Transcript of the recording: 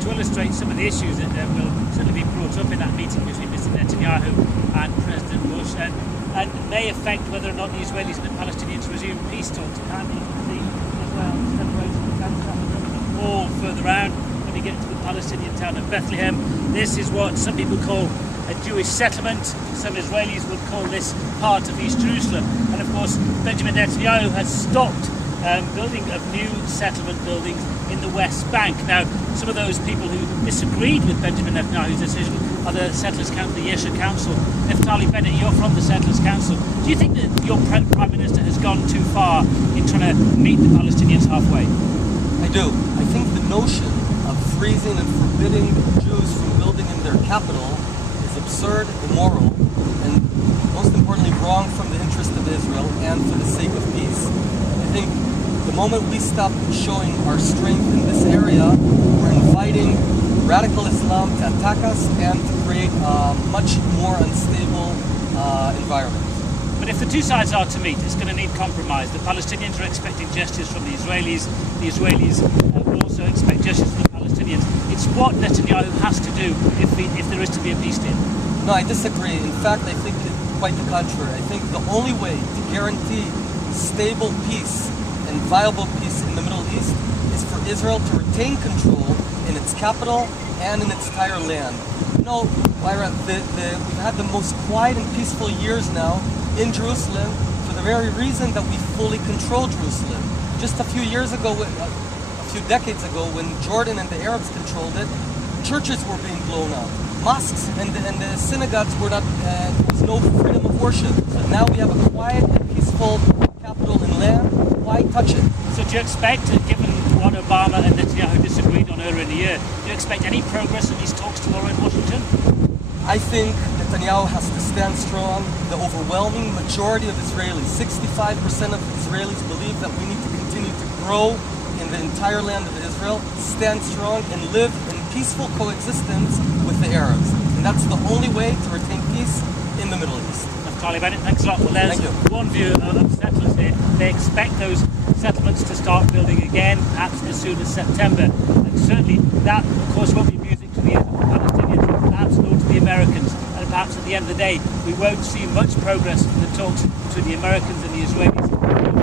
to illustrate some of the issues that will certainly be brought up in that meeting between Mr. Netanyahu and President Bush, and may affect whether or not the Israelis and the Palestinians resume peace talks. And you can see Israel celebrating the wall further around when you get to the Palestinian town of Bethlehem. This is what some people call a Jewish settlement. Some Israelis would call this part of East Jerusalem. And of course, Benjamin Netanyahu has stopped building of new settlement buildings in the West Bank. Now, some of those people who disagreed with Benjamin Netanyahu's decision are the Settlers Council, the Yesha Council. Naftali Bennett, you're from the Settlers Council. Do you think that your Prime Minister has gone too far in trying to meet the Palestinians halfway? I do. I think the notion of freezing and forbidding Jews from building in their capital is absurd, immoral, and most importantly wrong from the interest of Israel and for the sake of peace. I think the moment we stop showing our strength in this area, we're inviting radical Islam to attack us and to create a much more unstable environment. But if the two sides are to meet, it's going to need compromise. The Palestinians are expecting gestures from the Israelis. The Israelis will also expect gestures from the Palestinians. It's what Netanyahu has to do if there is to be a peace deal. No, I disagree. In fact, I think quite the contrary. I think the only way to guarantee stable peace and viable peace in the Middle East is for Israel to retain control in its capital and in its entire land. You know, Lyra, we've had the most quiet and peaceful years now in Jerusalem for the very reason that we fully control Jerusalem. Just a few years ago, a few decades ago, when Jordan and the Arabs controlled it, churches were being blown up. Mosques and the synagogues were not, there was no freedom of worship. So now we have a quiet and peaceful capital and land. Why touch it? So do you expect, given what Obama and Netanyahu disagreed on earlier in the year, do you expect any progress in these talks tomorrow in Washington? I think Netanyahu has to stand strong. The overwhelming majority of Israelis, 65% of Israelis, believe that we need to continue to grow in the entire land of Israel, stand strong, and live in peaceful coexistence with the Arabs. And that's the only way to retain peace in the Middle East. Naftali Bennett, thanks a lot. Well, there's one view of settlers here. They expect those settlements to start building again, perhaps as soon as September. And certainly that, of course, won't be music to the ears of the Palestinians, perhaps nor to the Americans. And perhaps at the end of the day, we won't see much progress in the talks between the Americans and the Israelis.